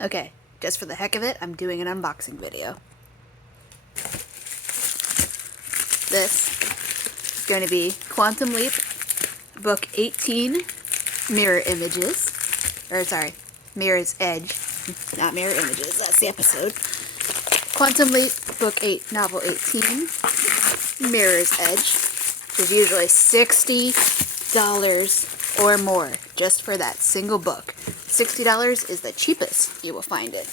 Okay, just for the heck of it, I'm doing an unboxing video. This is going to be Quantum Leap, Book 18, Mirror Images. Or, sorry, Mirror's Edge. Not Mirror Images, that's the episode. Quantum Leap, Book 8, Novel 18, Mirror's Edge. Is usually $60 or more just for that single book. $60 is the cheapest you will find it.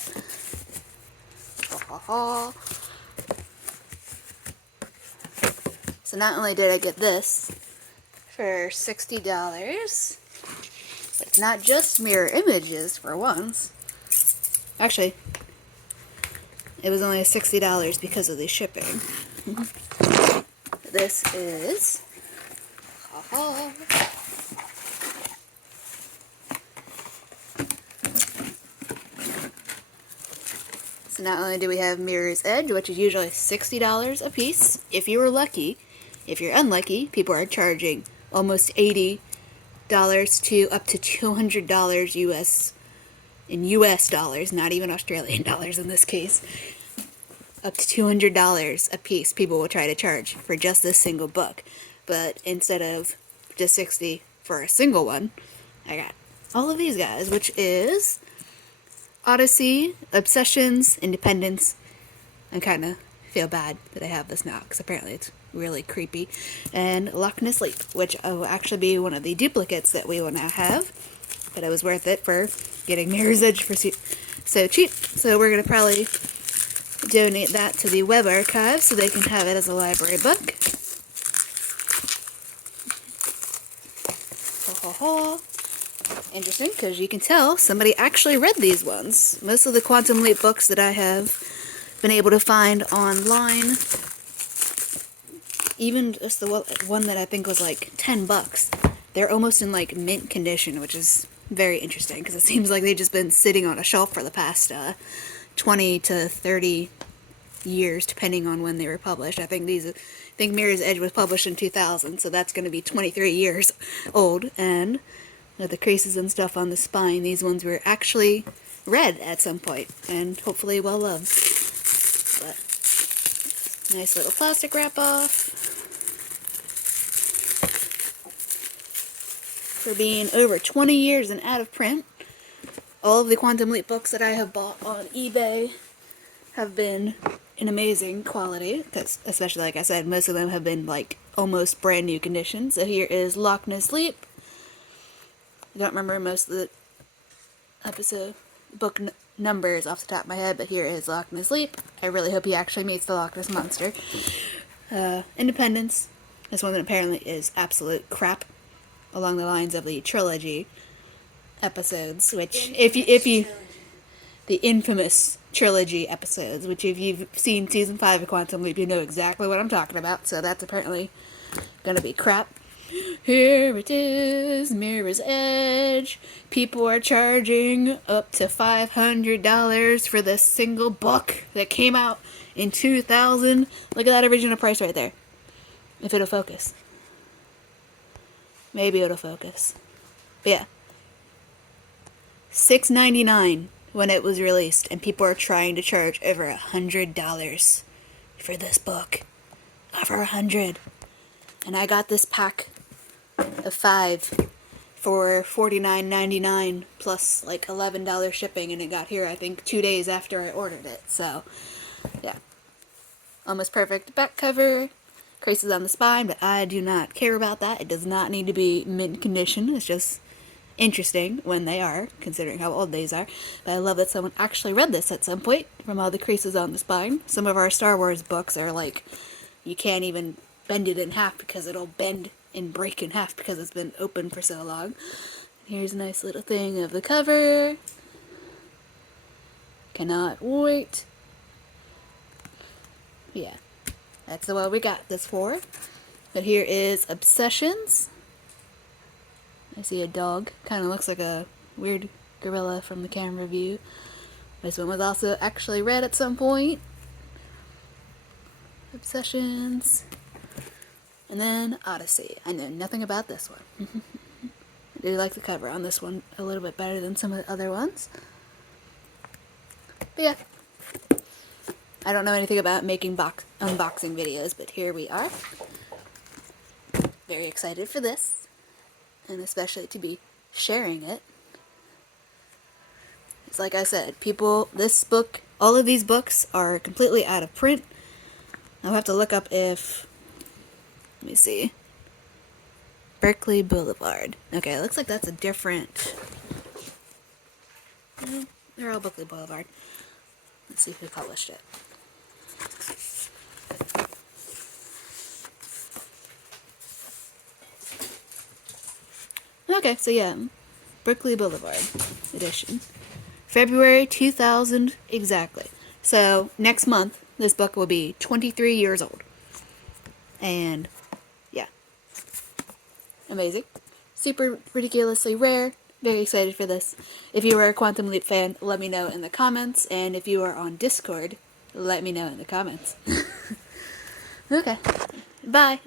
So not only did I get this for $60, but it's not just mirror images for once. Actually, it was only $60 because of the shipping. This is... So not only do we have Mirror's Edge, which is usually $60 a piece, if you were lucky. If you're unlucky, people are charging almost $80 to up to $200 US, in US dollars, not even Australian dollars in this case. Up to $200 a piece people will try to charge for just this single book. But instead of just $60 for a single one, I got all of these guys, which is Odyssey, Obsessions, Independence. I kind of feel bad that I have this now, because apparently it's really creepy. And Loch Ness Leap, which will actually be one of the duplicates that we will now have. But it was worth it for getting Mirror's Edge for so cheap. So we're going to probably donate that to the web archive so they can have it as a library book. Interesting, because you can tell somebody actually read these ones. Most of the Quantum Leap books that I have been able to find online, even just the one that I think was like $10, they're almost in like mint condition, which is very interesting because it seems like they've just been sitting on a shelf for the past 20 to 30 years, depending on when they were published. I think Mirror's Edge was published in 2000, so that's going to be 23 years old. And with the creases and stuff on the spine, these ones were actually read at some point, and hopefully well loved. But nice little plastic wrap off. For being over 20 years and out of print, all of the Quantum Leap books that I have bought on eBay have been in amazing quality, because especially, like I said, most of them have been like almost brand new condition. So here is Loch Ness Leap. I don't remember most of the episode book numbers off the top of my head, but here is Loch Ness Leap. I really hope he actually meets the Loch Ness Monster. Independence. This one apparently is absolute crap, along the lines of the trilogy episodes, which if you the infamous trilogy episodes, which if you've seen season 5 of Quantum Leap, you know exactly what I'm talking about. So that's apparently gonna be crap. Here it is, Mirror's Edge. People are charging up to $500 for this single book that came out in 2000. Look at that original price right there. If it'll focus. Maybe it'll focus. But yeah. $6.99 when it was released, and people are trying to charge over $100 for this book. Over $100. And I got this pack of 5 for $49.99 plus like $11 shipping, and it got here I think 2 days after I ordered it. So yeah, almost perfect back cover, creases on the spine, but I do not care about that. It does not need to be mint condition. It's just interesting when they are, considering how old these are. But I love that someone actually read this at some point from all the creases on the spine. Some of our Star Wars books are like, you can't even bend it in half because it'll bend and break in half because it's been open for so long. Here's a nice little thing of the cover. Cannot wait. Yeah, that's what we got this for. But here is Obsessions. I see a dog. Kind of looks like a weird gorilla from the camera view. This one was also actually read at some point. Obsessions. And then Odyssey. I know nothing about this one. I do like the cover on this one a little bit better than some of the other ones. But yeah, I don't know anything about making unboxing videos, but here we are. Very excited for this, and especially to be sharing it. It's like I said, all of these books are completely out of print. I'll have to look up if, let me see, Berkeley Boulevard. Okay, it looks like that's a different, they're all Berkeley Boulevard. Let's see who published it. Okay, so yeah, Berkeley Boulevard edition. February 2000 exactly. So next month, this book will be 23 years old. And yeah, amazing. Super ridiculously rare. Very excited for this. If you are a Quantum Leap fan, let me know in the comments. And if you are on Discord, let me know in the comments. Okay, bye.